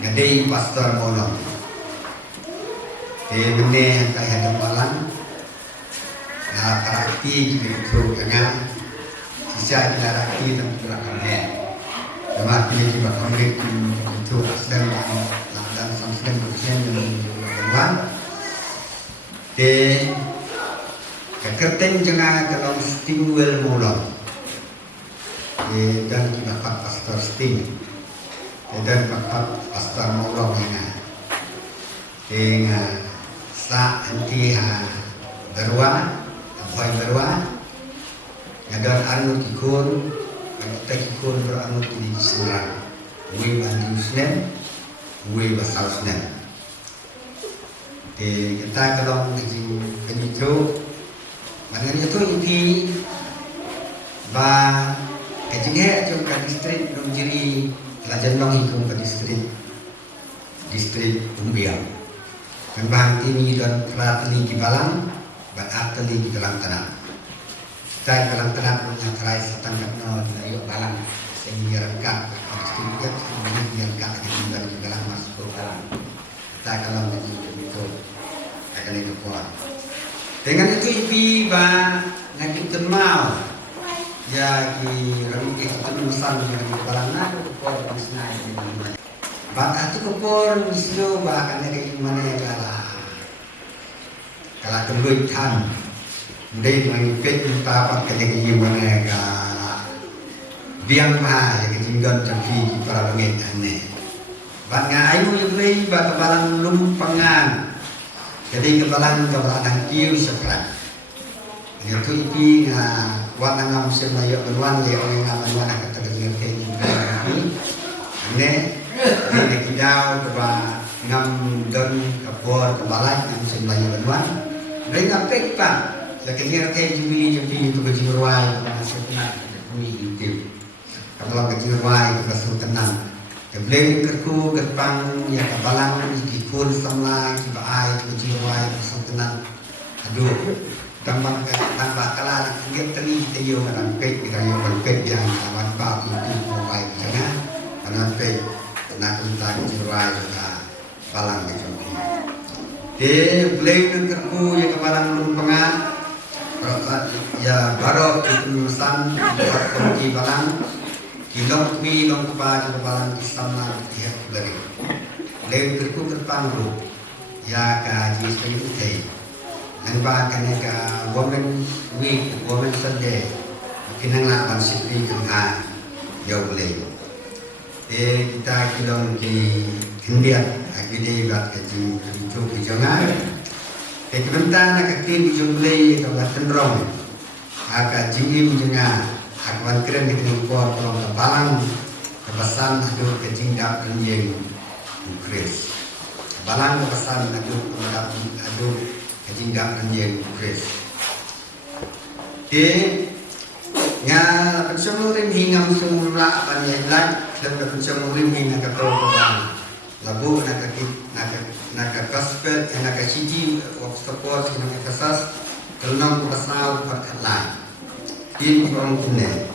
Ngadei pastor molong. Bende kay hadam malang. Na karakti gitu dengan sisa karakti dan gerakannya. Cuma pilih juga kami itu asal dan sampai bersihan dengan de kekerten jangan kalau stingwell molong. Dan kita pastor sting dan bapak pastor molong ini dengan sa anti berwa boy berwa ngadon anu kikun kita kikun beranu di selang we bandusnen we basausnen kita kalau itu mana itu inti ba kejenghe trong ka distrik dong jiri lajan long hitung ka distrik Umbiang kan bang ini dan pelatih di Balang ateli di dalam tanah. Saya dalam tanah punya terai setengah nol dari Balang sehingga rengkak sedikit sehingga rengkak di dalam masuk ke Balang. Saya kalau itu akan itu kuat. Dengan itu ibi ba ngaji kenal ya di rengkak itu nusan yang di Balang nak kuat bisnai di mana. Bak itu kuat bisno bahkan dari mana kalah. Kalau tunggu tan, dia mengipet tapak ketinggian mana ka biang mah yang tinggal terfi para pengit ane. Bangga ayu yang lain bak kebalan lumpangan, jadi kebalan kiu sekerat. Itu ipi na warna ngam semayo beruan le oleh ngam beruan kata ketinggian ini. Ane dia kidau keba ngam don kapor kebalan ngam semayo beruan. Mereka pekpan, lakinya kayak jumi itu kecil ruai, masih tenang, kami itu. Kalau kecil ruai, kita tenang. Kebeli kerku, kerpang, ya kabalang, ikut semla, tiba air, kecil ruai, masih tenang. Aduh, tambah kalah, kita tadi kita yo kan pek, kita yo kan pek yang kawan bau itu ruai, jangan, karena pek, tenang tentang kecil ruai, kita balang gitu. Beli kerku yang kebalang lumpangan ya baru nusan buat komiti balang kilong kumi long kebalang istana tiap dari beli kerku kerpang lu ya ka jenis itu teh nangba kan ka women week women sunday kinang lapan sipri kena jauh beli kita kilong di kendiat agile bat kaji itu bijangan kebentan akatin bijumlei atau tenrong agak jingi bijangan akwan keren di kumpul kolong kebalang kepesan aduh kejingdak kenyeng ukris kebalang kepesan aduh kejingdak kenyeng ukris nya pensemurim hingga musimula banyak lagi dan pensemurim hingga keperluan labu nak gospel nak siji of support nak kasas kelong pasal perkelan in orang kene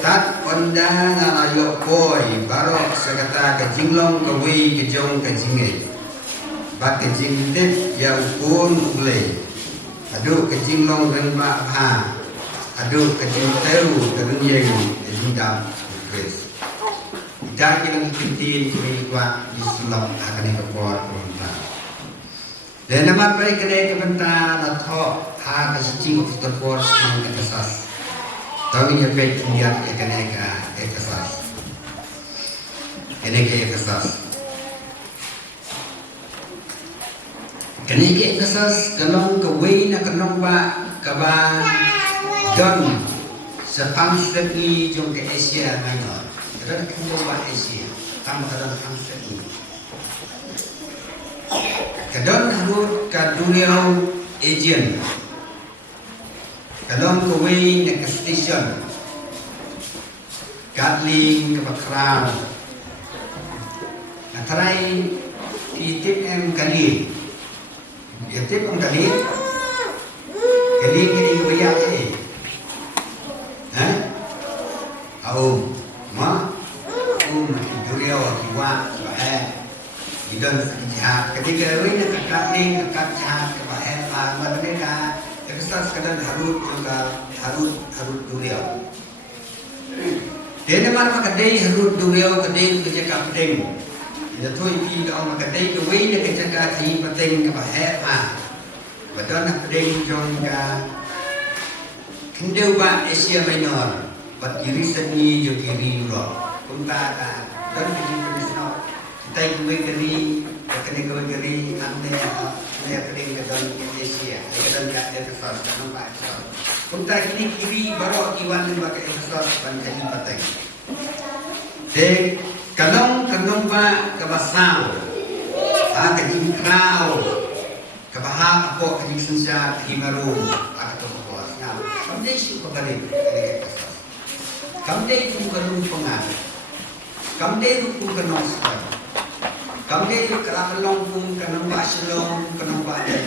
tat onda ngalayo boy barok sekata ke jinglong ke wi ke jong ke jinge bak ke jingdet ya ukun ulei aduh ke jinglong renba ha aduh ke jingteu ke renyeng ke jindam kris jadi yang penting ini kuat Islam akan dikepot pemerintah. Dan nama mereka kena kebentar atau hak asing of the force yang kesas. Tapi yang baik niat kena kesas. Kena kesas. Kena kesas kalau kewin akan nombak kabar don sepangsa ni jom ke Asia Minor. Ada keluar Asia, tambah dalam bangsa ini. Kadang harus kaduniau agent, kadang kawin ke station, gadling ke background. Natarai titip kali, titip kali kini kebayang ma dunia kiwa Idon jihad ketika ini kakak jihad ke bahaya mereka Efesus kadang harut duriau. Dia mana kadai harut duriau kadai kerja kapten. Dia tu ini orang kadai ke wei dia kerja kaji penting ke bahaya Betul nak kadai jom ke kendeu ba Asia Minor. Bat kiri seni jo kiri Europe. Kunta dan kiri Kristno. Tay kuwi keri kene keri ande ya kering ke dalam Indonesia ke dalam Efesus kan Pak. Kunta kiri baru iwan pakai Efesus ban jadi pateng. Kanong ba kabasal. Kajing krao. Kabahak ako kajing sensa himaru akato ko. Nah, kamde syu ko balik kene Efesus. Kamde itu bukan pengal. Kamde itu bukan noskar. Kamde itu kerana pun kanang basilong kanang badai.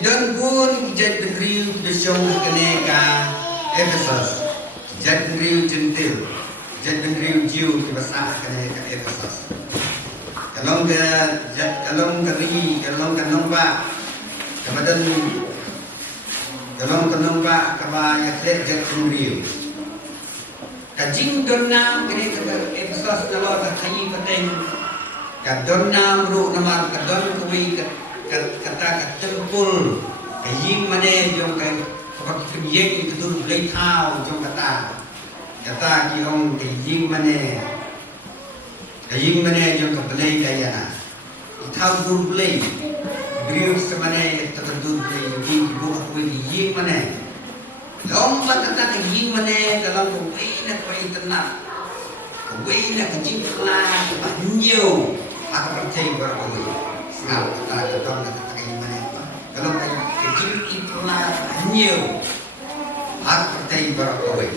Dan pun kijat beriu desyong kene ka Efesus. Kijat beriu jentil. Kijat beriu jiu kebasah kene ka Efesus. Kalong kanong ba kabadan kalong ba kabaya kijat beriu. Kajing donnam kene Efesus nalo kayi pateng ka donnam ru namar ka don kuwi kata tempul kajing mane jong kai pak kiyeng itu blai thau jong kata ki ong kajing mane jong ka blai kaya thau dur blai griu semane to dur blai yi bu kuwi kajing mane lomba kata kajing mane dalam kuwi na kuwi tenang kuwi na kajing lah banyo aku percaya berkuwi sengal kata don kata kajing mane kalau kajing itu lah banyo aku percaya berkuwi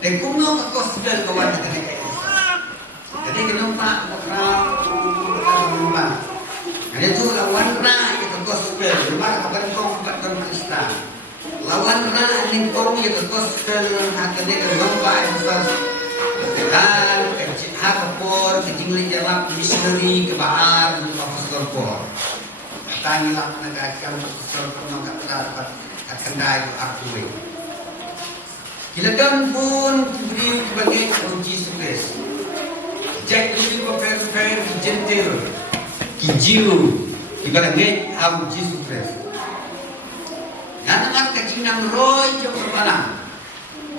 dan kuno aku sudah kawan dengan itu jadi kenapa lomba itu lawan ra itu gospel rumah kabar kong patron Kristen lawan na ning kong ya gospel hakane ke lomba Efesus dan hakapor kejingli jalap missionary ke bahar apostol Paul tangilah negakkan apostol Paul dapat kendai aku Kiladan pun beri sebagai kunci sukses jadi itu per gentil kijiu ibaratnya au Jesus Christ Nangat kajinang roy jom kepalang.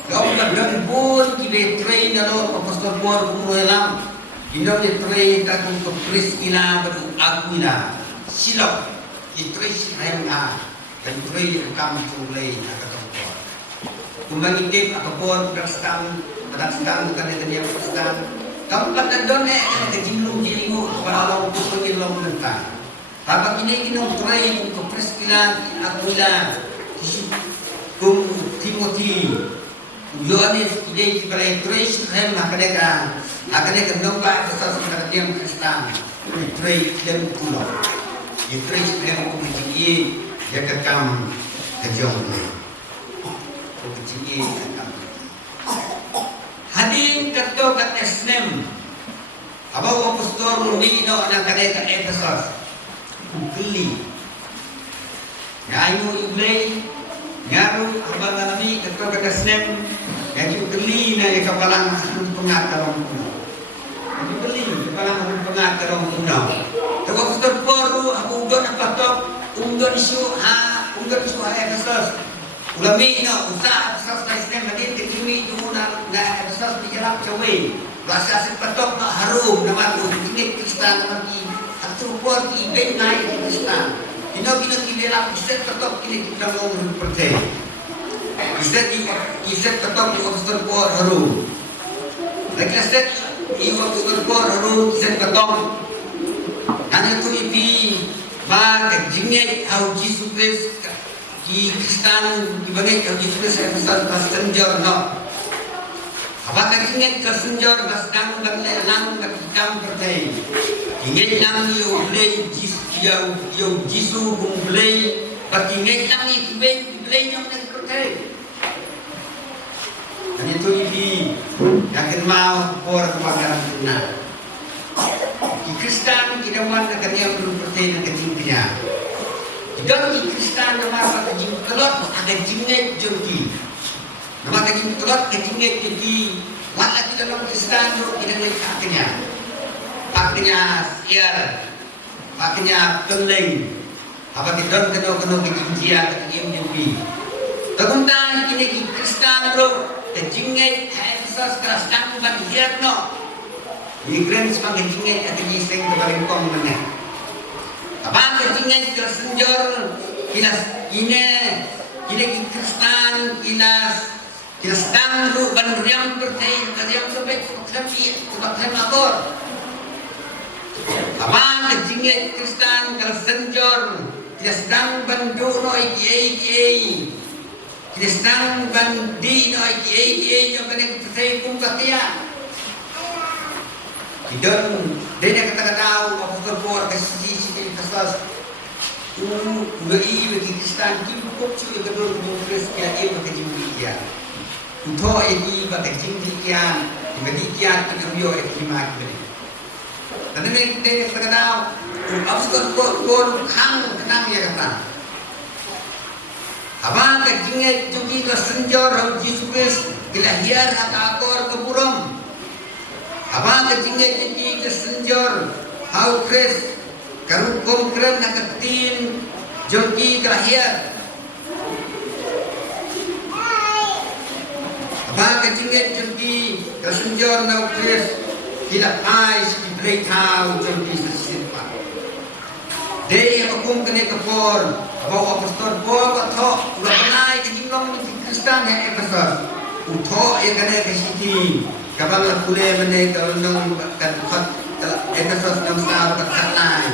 Kau bilang pun kita train nalo apostol Paul kuruelam. Kita train kakung ke Priscilla beru Aquila. Silap train siapa dan train kami culai kakung Paul. Kumbang intip Paul bersedang bukan dia bersedang. Kau pada done kajinung jilingu kalau kumpul long tentang. Bapa kini kita train ke Priscilla Aquila. Kung Timothy Yohanes ide di balai Kristen hem akan nomba Efesus pada dia Kristen Kristen dan kuno di Kristen yang kumpuliye jaga kam kejong kumpuliye kam hading kato kat Esnem abaw apostol lumino na kaneka Efesus kumpuli ngayu iblay ngaru abang alami ketua Esnem yang beli na kapalang pengatarong kuno. Yang beli kapalang pengatarong kuno. Tengok apostol Paul aku undon patok undon isu Efesus. Ulami no usah Efesus Esnem madin tekimi tu na Efesus di jalan cawe. Bahasa sepatok na harum nama tu ini Kristen nama ki atau Paul ki ben naik Kristen. Ino kibela iset tetap kini kita mau percaya. Iset tetap di apostol Paul harum. Lagi iset apostol Paul harum iset tetap. Karena itu ipi ba kejingnya au Jesus Christ di Kristen dibagi au Jesus Christ Efesus pastor no. Apa kejingnya kesenjor basdang lang kita percaya. Ingin lang yo play yung Jisu kung play pati ngay lang i-play yung nagprotect. Ganito ibi yakin mau por kebakaran tuna. kidaman na kanyang berpercaya na kajingnya. Idan ki Kristan na masa kajing kelot ada jingit jengki. Nama kajing kelot kajingit jengki. Wala di dalam Kristan yo tidak lagi haknya. Haknya siar. Haknya keleng. Apa tidak kena kejingjian kajing jengki. Taguntan kini ki Kristan bro kajingit hansas keraskan ban hierno. Migran sebagai jingit atau jiseng kebaling kong mana. Abang kejingit tersenjor kilas ini ki Kristan kilas tangru ban riam percaya kalian sampai kerja sebab makor. Abang kejingit Kristan kilas senjor kilas tang ban dono iki kilas tang ban di no iki yang kena percaya kum katia. Idan dia kata tahu apa berbuat kasih kasas bagi Kristan cukup cukup kedua Kristus yang ia berkejian. Untuk ini berkejian bagi kian kedua itu macam ni. Tapi dia kata tahu apa berbuat hang kenang ya kata. Abang kejian juga senjor Yesus Kristus kelahiran atau akor keburum. Abang kejingit jadi kesenjor hau kres karukum keren nak ketin jongki kelahir. Abang kejingit jongki kesenjor nau kres kila ais diberi tahu jongki sesimpan. Dia hukum kena kepor abang apostol por batok udah pernah kejinglong di Kristen yang Efesus utok yang kena kesiti. Kapal pulih menaik undang kan Efesus 6 berkata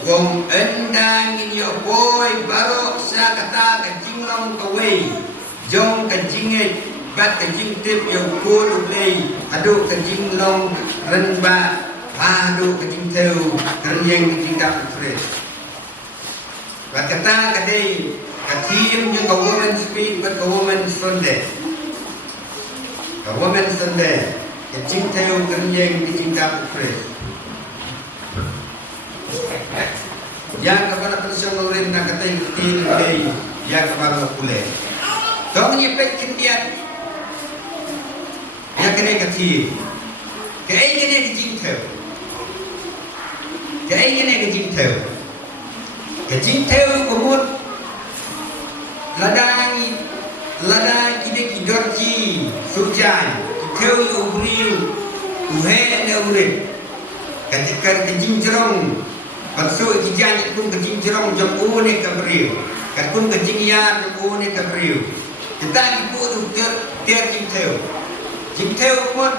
gom endang inyo boy barok sa kata kajinglong kaway jong kajingit bat kajingtip yung kulo play adu kajinglong renba adu kajingtew keryeng kajingdap fresh bat kata kadai katiyem yung kawoman speed bat kawoman Sunday. Kawaman Sunday, kecinta yang kenyang dicinta fresh. Yang kepada pensiun orang nak kata yang tinggi, yang kepada pulih. Kau menyepet kintian, yang kena kecil, kau kena dicinta, kau kena dicinta, kecinta kumut, ladang kita kidorci sujan kau ubrio uhe ne urip ketika kejinjerong pasuk kijang pun kejinjerong jam une kabrio kapun kejingyan une kabrio kita ibu ter jinteu pun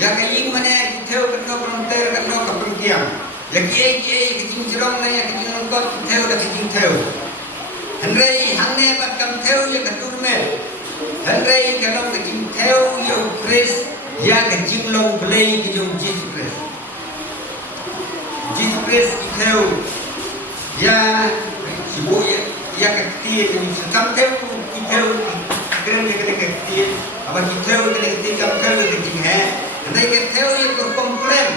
yang kaing mana jinteu kena peronter kena kepergian lagi kejinjerong na yang kejinjerong kot jinteu dah kejinteu Henry hangne bakam theo yang keturme. Henry kalau kejing theo yang Chris yang kejing long play kejung Jesus Chris. Jesus Chris theo ya sibu ya ketir yang sedang theo keren ketir apa theo ketir kam theo kejing he. Henry theo yang berkomplain.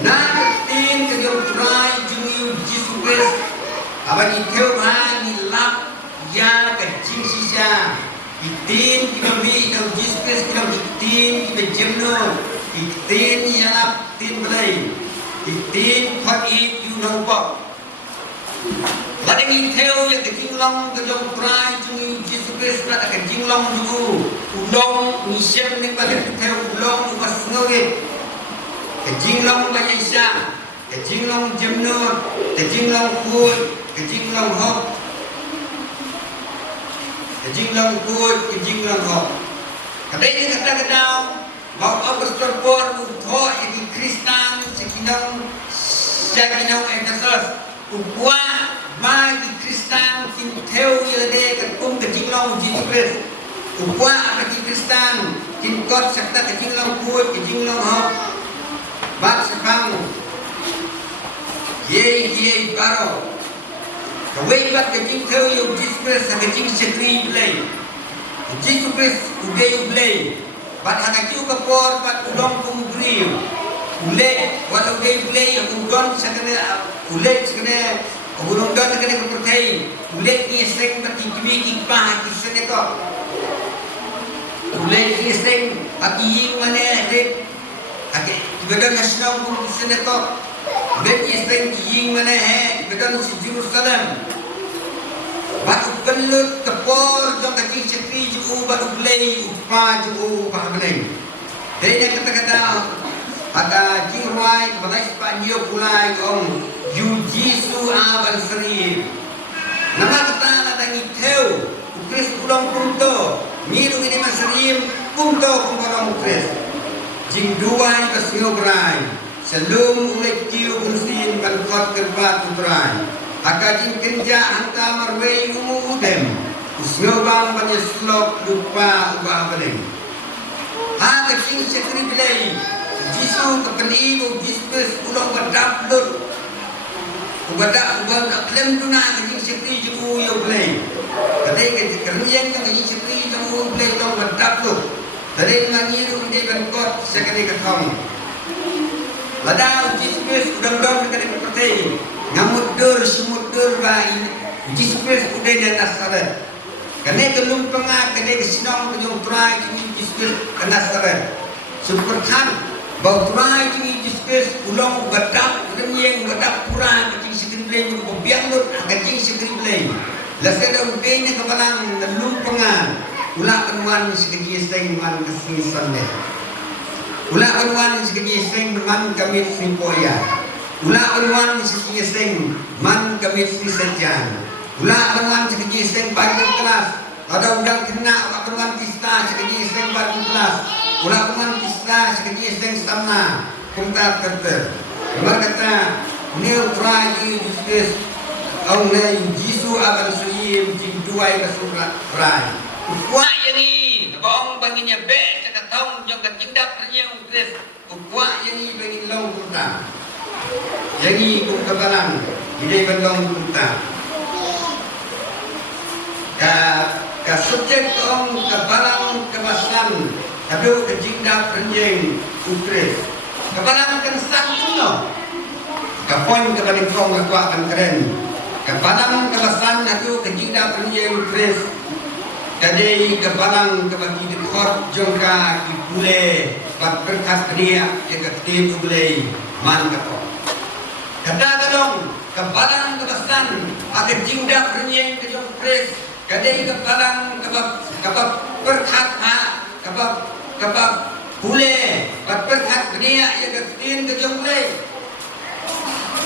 Nah ketir kejung try jung Jesus Chris. Abang ikut hang lap ya kecil sisa, itin kita beli daun jiskus kita itin kita jemno, itin yang lap itin belai, itin kot it you nampak. Ladang iteu yang kejinglong kejong prai jung jiskus nak kejinglong dulu, ulong misem ni pada iteu ulong upas ngawit, kejinglong banyak sah, kejinglong jemno, kejinglong food. Kejinglong hok, kejinglong kuat, kejinglong hok. Kadai ni kata mau apostol por utho ini Kristan sekinong Efesus upwa bagi Kristan kinteu yade katum kejinglong Jesus upwa bagi Kristan kinkot serta kejinglong kuat, kejinglong hok. Bat sepang, ye baro. Kawai bat kejing tahu yang Jesus kejing sekri belai, Jesus uday belai, bat anak juga por bat udong kumugriu, Ule, walau dia ule yang undon sakana ule sakana undon sakana kepercayaan. Ule ni sering bertinggi kipah kisah itu. Ule ni sering hati mana dek. Okey, badan nasional pun kisah itu. Ule ni sering tinggi mana badan si Jerusalem. Batu kelut kepor jom kaki cekri jauh batu belai upah jauh pahamai. Jadi yang kata-kata ada jiwai kepada Spanyol pulai om Yujisu abal seri. Nama kata ada ngiteu ukris pulang punto miru ini maserim punto kumpulan ukris. Jing duai kasino berai selum ulek kiu kunsin kalkot kerbat utrai. Akajin kerja hantar marwei umu udem usnobang banyak slok lupa ubah beling. Ada king sekri belai jisu kepenimu jisbes ulang berdaplut ubadak ubah klem tuna king sekri jemu yo belai. Tadi kerjaan yang king sekri jemu belai ulang berdaplut. Tadi mengiru ide bangkot sekali ketong. Ladau jisbes udang-udang sekali berpertai. Ngamudur sumudur bayi jisbes udah dan asalat. Karena kelum pengak kena kesinong kejong try kini jisbes kena asalat. Superkan bau try kini jisbes ulang badap yang badap kurang kecing sekali belai berbiang lut kecing sekali belai. Lasada udahnya kebalang kelum pengak ulah penuan sekali seng man kesinisan deh. Ulah penuan sekali seng man kami simpoya. Ulah penuan sekali seng man kami sejajan. Ulah penuan sekali seng bagi kelas. Ada undang kena ulah penuan pista sekali seng bagi kelas. Ulah penuan pista sekali seng sama kumtat kata. Mereka kata neutral justice. Ông này Giêsu abang suyim jing duai kasurat rai. Kuat yang ni, bang banginya be sekatong jong kecindap renyang Kris. Kuat yang ni bagi long kunta. Jadi kum kebalang, ide bandong kunta. Ka subjek tong kebalang kebasan, adu kecindap renyang Kris. Kebalang kan sang kuno. Kapon kebaling kong kuat kan keren. Kebalang kebasan adu kecindap renyang Kris. Jadi kebalang kebagi dekor jongka kibule bat berkas dia yang ketim boleh man kapok. Kadang-kadang kebalang kebasan akan jingdak renyeng ke jong Kris. Jadi kebalang kebab berkas kebab bule bat berkas dia yang ketim ke jong Kris.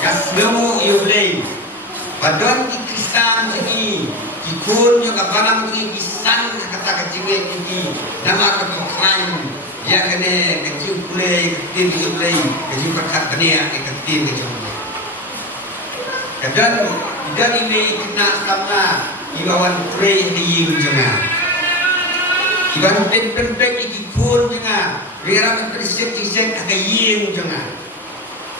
Kasmu boleh. Padon di Kristen ini ikun yung kabalang ni isang kata kecingin ini nama ketukrain ya kene kecing kulay ketin kulay kecing berkat kenia ketin kecing kadang dari me kena sama ibawan kulay di jangan ibawan pen ikun jangan biar bersiap siap kagayeng jangan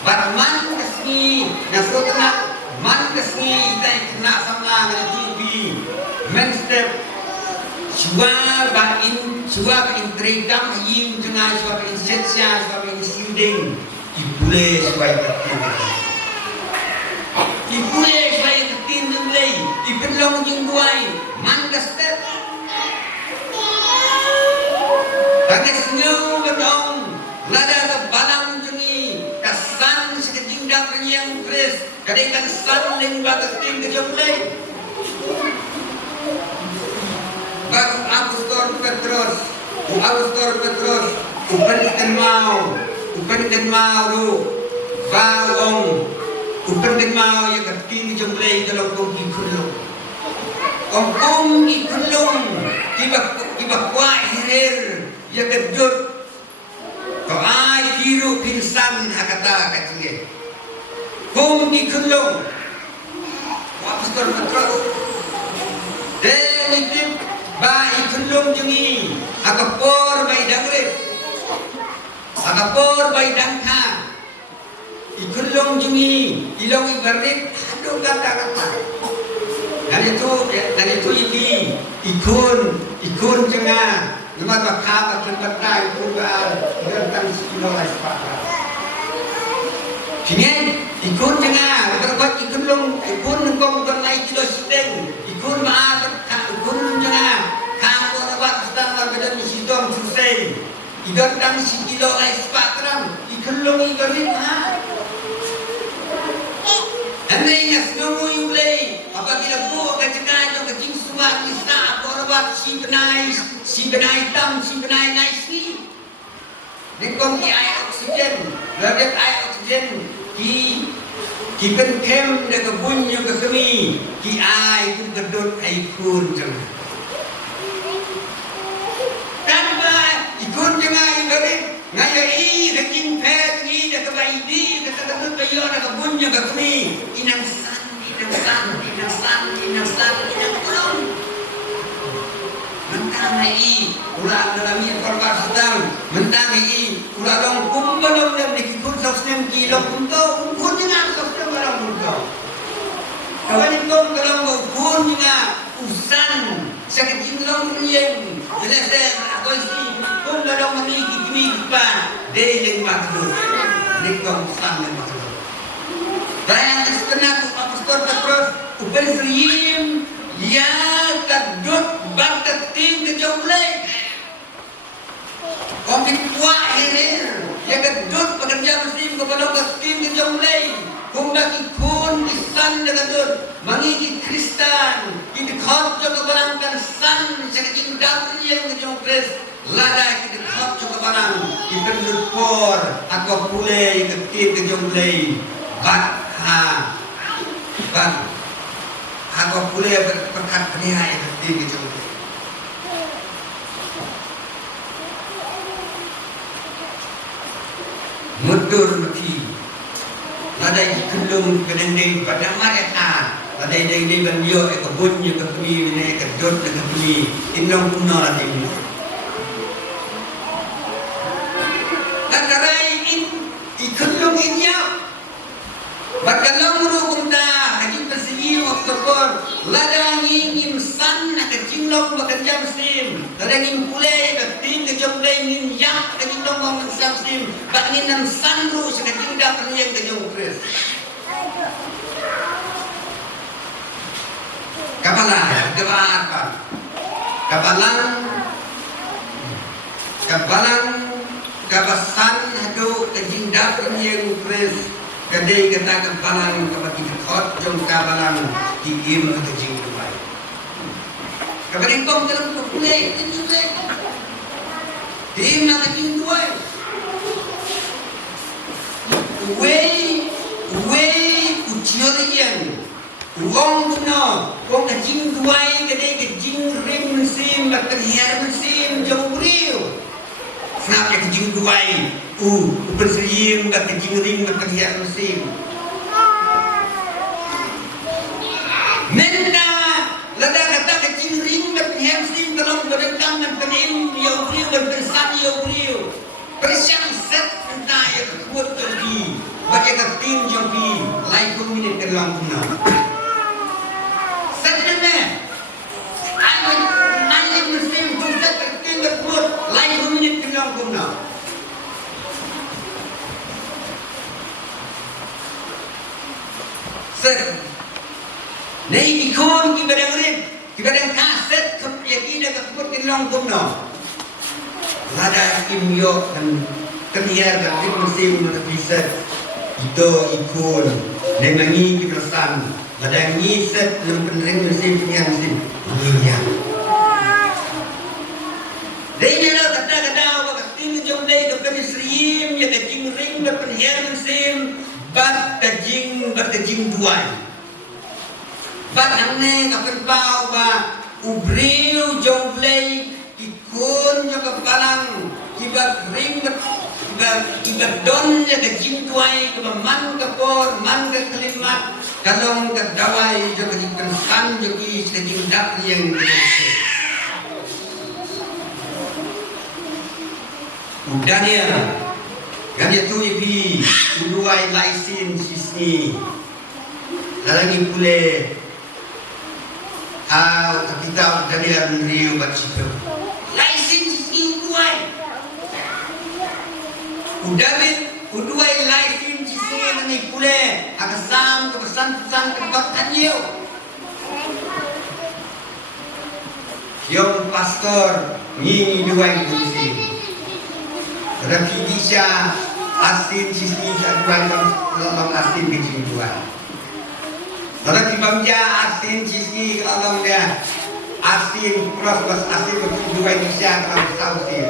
batman kasni nasutna man kasni itai kena sama dengan Menstep suara intrigam yim dengan suara insetsia suara insinding ibule suara ketin ibule suara ketin mulai ibelong jingguai mandastep tangan senyum bedong lada kebalang jengi kasan sekejingdak renyang Kris kadang kasan lingba ketin kejolai Baru Agustor Petrus, uperikan mau lu, bawang, uperikan mau yang keting jumlah dalam tongki kulung, kongkong di kulung, tiba kuat hirir yang kejut, kau ay biru pingsan hakata kecil, kong di kulung, Agustor Petrus, dan ba ikulong jungi akapor bay dangre akapor bay dangha ikulong jungi ilong ibarit adu kata-kata dan itu ini ikun jangan nama bakal tempat lain pun tentang sepuluh ispat Kini ikut jangan berbuat ikut long ikut nengkong bernai kilo sedeng ikut maaf ikut jangan kamu berbuat sedang berbeda di situ selesai ikut dan si kilo lagi sepatram ikut long ikut ni mah anda ingat semua yang boleh apabila buat kerjaan yang kecil semua kisah berbuat si benai tam si benai naisi nengkong di air oksigen berada air oksigen kiเป็นเข้มเด็กบุญยังกับมีki ai cũngกระโดดไอ้คุณจังกันว่าอีคุณยังไงก็ได้ไงอีก็กินแพ้อีเด็กก็ไปดีก็จะกระโดดไปย้อนกับบุญยังกับมีอีนังสั้นอีนังสั้นอีนังสั้นอีนังสั้นอีนังกลุ่มmentang ai ulah dalam ini korban sedang mentang ai ulah long kumbalong dan dikikut sosnem kilong untuk ukun dengan sosnem barang untuk kawan itu kalau ukun dengan usan sakit jinglong yang jelas atau si kumbalong ini kini kita deh yang makhluk dikong usan yang makhluk bayang sekenat apostol Petrus upel friyim ya kadut bangkat ting ke jomblek komik kuat ini ya kadut pekerja muslim kepada ting ke jomblek kumbaki kun isan dengan kadut mangiki Kristen kita khot juga barangkan san seketing dapur yang ke jomblek lada kita khot juga barang kita berpor aku pulai ke ting ke jomblek bat aku boleh berpekat penihai hati gitu. Mudur mati. Ladai kelung kedendeng pada mereka. Ladai dari banyo ekabun yo kepuni ne kedot ne kepuni. Inong kuno lagi. Ladarai ikelung inya. Bakalang murugunda haji bersih waktu ladang ingin san nak jinglok bekerja musim ladang ingin pulai keting kejomblay ingin yak kejinglok bekerja musim bangin nam sanru sekejing dak yang kejongkres kapalan kabasan hadu kejing dak yang kres kadai kata kebalang kepada khot jom kabalang diim ke jing duai kabaring kong dalam kulai diim ke jing duai we ujian uang kuno kong ke jing duai kadai ke jing ring musim berteriar musim jom beriu kenapa ke jing duai bersih ke jing ring berteriar musim Menda lada kata kecil ring berteriar musim kalau berdekam dan penim ya beliau berbersama ya beliau persiang set entah ya kuat jadi bagi ketim jadi lain minit ke dalam punah set mana ayo nanti musim set ketim berkuat lain minit ke dalam punah set Nei ikon ki badang kaset yakina kaput kinong kumno lada imyo kan kemiar dan musim na biset ito ikon nengangi ki persan badang ngiset ng penring musim yang musim niya dei na kata wa kating jom dei ka penisrim ya kajing ring na penhiar musim bat kajing duai Bat ane kapal bau ba ubriu jomblay ikun jo kapalang kibat ring kibat don ya kajing tuai keman kapor man ke kelimat kalong ke dawai jo kajing pensan jo ki kajing dak yang udahnya ganya tu ibi uduai laisin sisni lalagi pule kita dari Rio Bacito. License in Duai. Udah uduai license sini ni pule agasam kepesan-pesan kebetulan yo. Yung pastor ni dua itu sini. Rapi disha asin sisi dua lolong asin biji dua. Rapi bangja asin sisi lolong dia asin plus asin biji dua disha kalau sausin.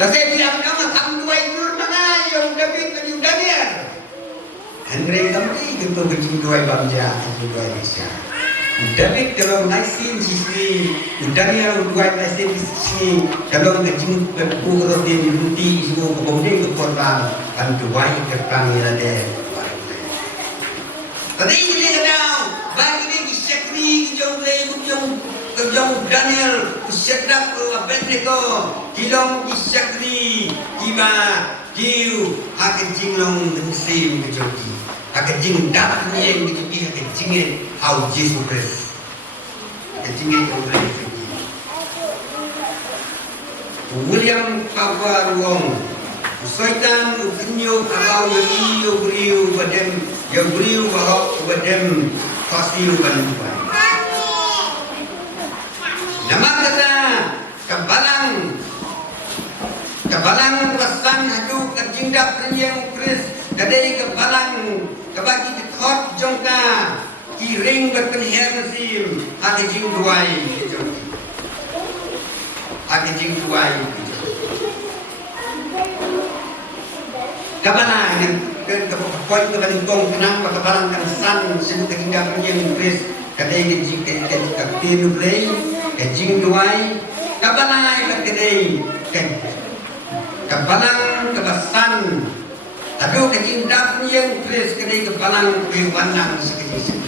Dan saya bilang nama kamu dua itu mana yang David dan Daniel. Andre kami gitu biji dua bangja biji dua disha. David kalau naisin sisi, Daniel dua naisin sisi, kalau ngejing berbuat dia diruti semua kemudian kekorban kan dua kerang yang ada. Tadi ini kadang bagi dia disekri kejauh Daniel kesedap Abednego kilong disekri kiba kiu hakejing long musim kejoki. Hakejing dapat ni yang kejoki hakejing how Jesus Christ. Hakejing yang boleh. William Kawaruong Soitan ukinyo kagau yo beriu badem yo beriu bahok badem pasiu bantuan. Nama kata kabalang pesan hadu kejingdap renyeng Chris kadai kabalang kabagi dikot jongka kiring berpenher sim hakejing duai hakejing duai kabalang kan poin kebaling kong kenapa kabalang kan san sebut kejingdap renyeng Chris kadai kejing kejing play kejing duai kabalang kadai kabalang kebasan aduh kejing dap yang Chris kadai kabalang kewanang sekejing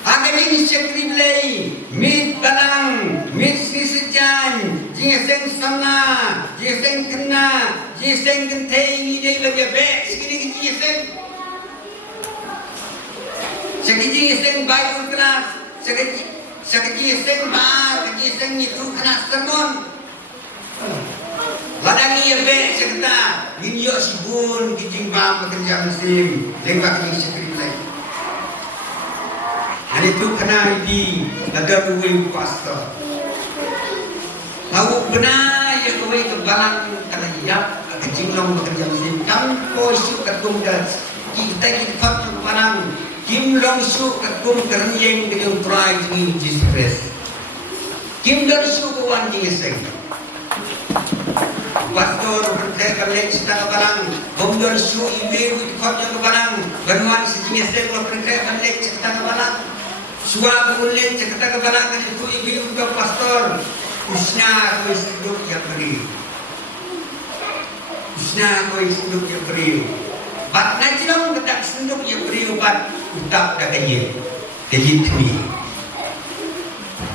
agak sekri play mit balang mit sisijan jingeseng sana jingeseng kena jingeseng kenteng ini lagi baik sekali jingeseng sekejing baik kelas sekejing bar sekejing itu kena sermon ladangi be sekta minyo sibun kijing bang bekerja musim lengkap ini sekri play. Ada tu kena di ada uang pastor. Tahu benar ya kau itu balang kena hiap kecil long bekerja musim. Kamu isu ketum dan kita faktor barang kim long isu ketum kerjeng dengan try ini Jesus. Kim long isu kawan jingeseng. Pastor berdekat lek setengah barang, bomdor isu ibu faktor barang. Beruan sejingeseng lo berdekat lek setengah barang. Suara boleh cerita kebalangan itu ibu juga pastor usna kau hidup yang beri usna kau hidup yang beri bat nanti dong ketak hidup yang beri bat utap dah kaya ni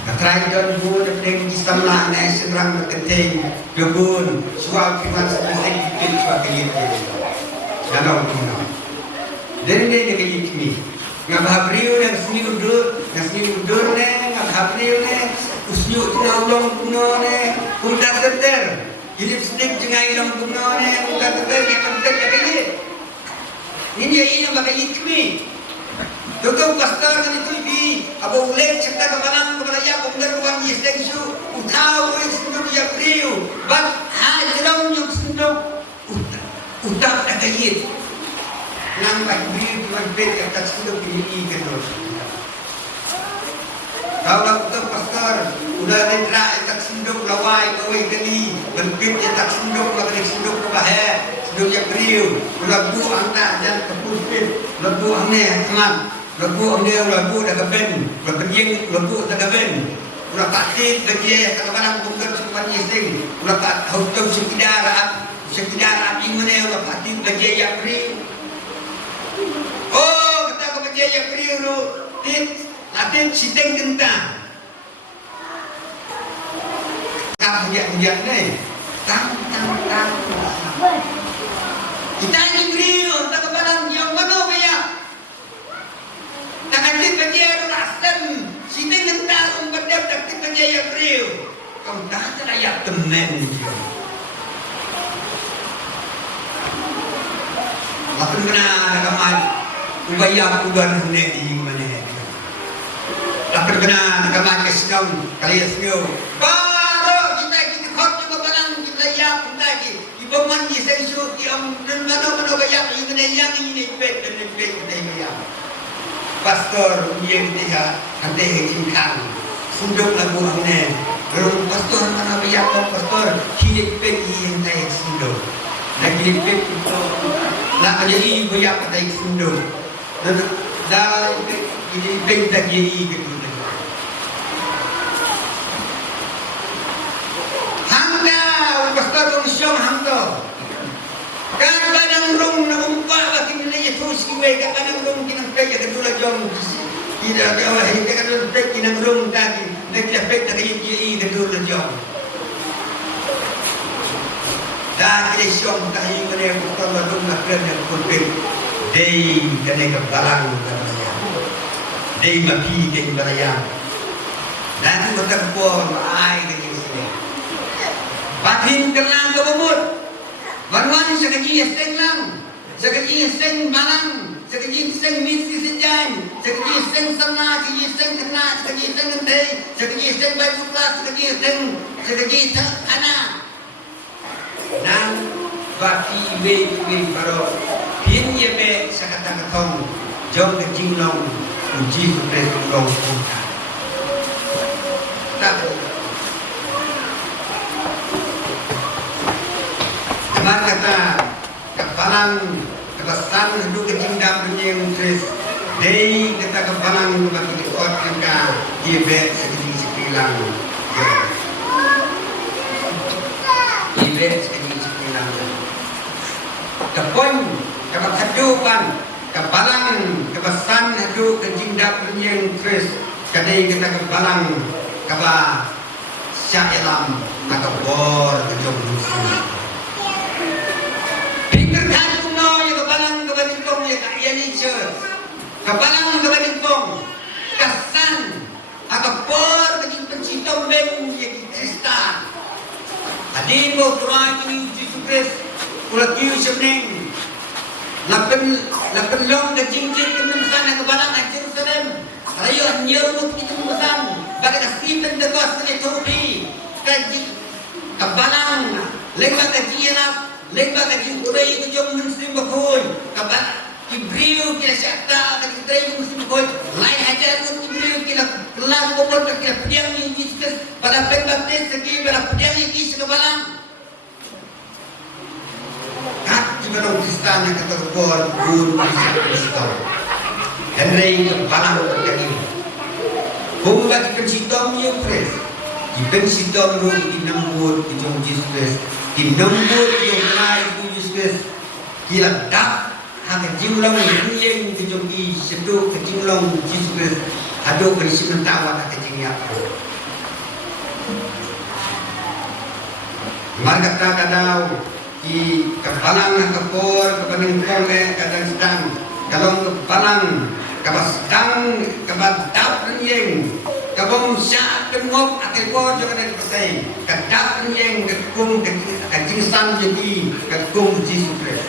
katrai don bu deng di samla na serang berkenteng gebun suara firman selesai dipilih suara kaya dalam dunia dan dia kaya ni ngababriu yang sini udur ne ngababriu ne usnyu tinaulong kuno ne udah terter hidup sedek jengai long kuno ne udah terter yang terter jadi ini bagai ikmi tutup pastor kan itu ibi abo ulek cerita kebalang kebalaya pemberuan yeseng su utau sinduk ya priu bat ha jelong yung sinduk udah kayit nampak beri tuan bet kata sudah pilih kedua. Kalau kita pastor udah lendra tak sinduk lawai kau kali berbet tak sinduk lagi sinduk bahaya sinduk yang beriu lagu anda dan kepulpit lagu ane teman lagu ane lagu dah keben berpergian lagu dah keben udah pasti bagi kadang bukan sepan yesing udah tak hukum sekidarat ini udah pasti bagi yang beriu. Oh, kita kebaca yang beriu lu, latin sideng kentang. Kau lihat ni, tang. Kita ini beriu, tak kebalang yang mana bayar. Tak ada baca lu asam, sideng kentang umpatnya tak baca yang beriu. Kau dah terlayak temen dia. Apa kena nagaman ubaya udan hune di mana? Apa kena nagaman kesinau kali sinau. Baru kita khot juga balang kita ya kita ibu mandi sensu yang mana gaya ini yang pek dan pek kita ya. Pastor yang dia ada hingkan sunduk lagu hune. Kalau pastor mana gaya pastor hidup pek yang dia sunduk. Lagi pek itu nak jadi gaya pada sunduk. Dah ini pek dah jadi gitu. Pastor Bungsong Hamdo kadang rong na umpa bakin nila terus kiwe kadang rong kinang peja kadula jong tidak ada wahai kadang pej kinang rong tadi nak pej tak yi kadula jong dah kini syong tahi kene pastor rong na kene kupin dei kene kebalang katanya dei mapi kene barayang dan kota kuor ai kene Batin kelang ke bumut Barwan sekaji esteng lang Sekaji esteng balang Sekaji esteng misi senjai Sekaji esteng sama Sekaji esteng kena Sekaji esteng ngentei Sekaji esteng baik pula Sekaji esteng anak Nang baki we baro Pin ye be sakata katong Jom ke jinglong Uji kupres kulong kuta Tak kata kepalang kebasan hidup kejingdam dunia mutris dari kata kepalang bagi dikot mereka dia bet sekejing sekilang dia bet sekejing sekilang kepon kebahadupan kepalang kebasan hidup kejingdam dunia mutris kadai kata kepalang keba sya'ilam nak bor kejong musuh Kapalang kebaningkong kasan akapor kaging pencitong ben yang Krista adi mo tuan ni Yesus Kristus ulat yu sebeneng lapen long kaging kenum sana kapalang at Jerusalem rayo nyamut kitong masan bagai Stephen the Gospel topi kaging kapalang lembag kaging lembag kaging uray kajong muslim bakoy kapalang Ibriu kira syakta kata kita muslim koi lain ajar pun ibriu kira kelang komor kira pediang ni Yesus pada pembaptis segi pada pediang ni kis kebalang kat jibano Kristen yang kata kor gun Kristen dan lain kebalang terjadi bung bagi pencipta ni Kris di pencipta ru di nambut di jong Yesus di nambut di jong lain Yesus kira dak hak jinglong yang kejogi seduk kejinglong Yesus adu prinsip mentawat kejingnya marga kadau di kepalang kepor kepeningkong kadang sedang kalau kepalang kabastang kabadap yang kabong syak kemop akipor jangan dipercayai kadap yang kekum kejingsan jadi kekum Yesus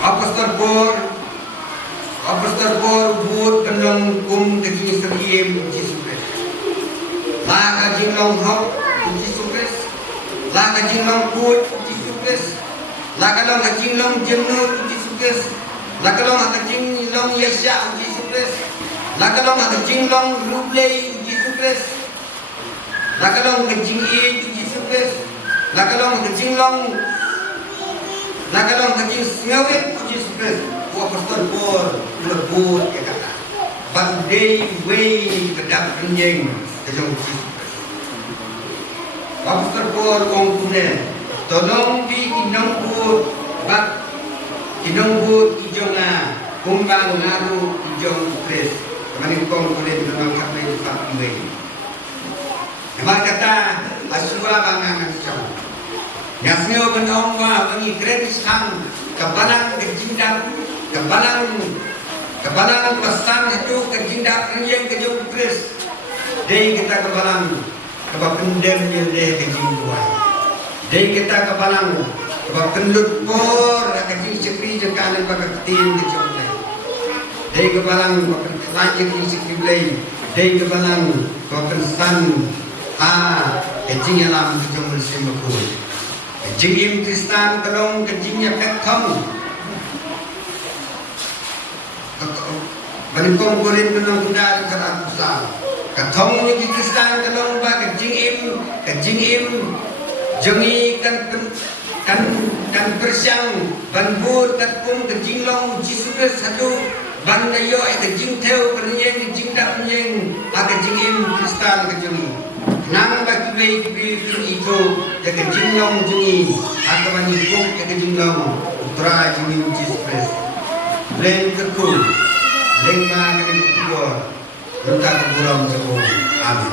Apastor Bor buat kendong kum kejing seriem Yesus Kristus. Laga jinglong hok Yesus Kristus. Laga jinglong buat Yesus Kristus. Laga long jinglong jemut Yesus Kristus. Laga long jinglong Yesya Yesus Kristus. Laga long jinglong rublei Yesus Kristus. Laga long jingie Yesus Kristus. Laga long jinglong Nakalong kajing ngawit Yesus Kristus buat pastor Bor lebut ya kata bandai way kedap kenyeng kejong Yesus Kristus pastor Bor kongkunen tolong di inongkut bak inongkut ijonga kumbang ngaru ijong Kristus kemarin kongkunen memang kami tak way kemarin kata asura bangangan cong Nyasnyo benong wa bagi gratis hang kebalang kejindang kebalang pesan itu kejindang yang kejung kris dei kita kebalang kebapendem yang deh kejingguan dei kita kebalang Bahkan lutpor kajing sekri jekalan baga ketin ke jomle. Dei kebalang bahkan lanjut di sekri belai. Dei kebalang bahkan san kajing alam ke jomle semakul. Kajing im Kristan telong kajingnya petong. Banipong kurin tenang kudari kerat pusat. Katong ni Kristan telong ba kajing im jengi kan persiang banbur kat pun kajing long jisuke satu ban dayo kajing teu kenyeng kajing dak kenyeng kajing im Kristan kajing nang ba kibai itu ya kajing long jengi akabani kong kajing long utra jengi jisupres len kerku len ma kajing kuor Berkat Tuhan Amin.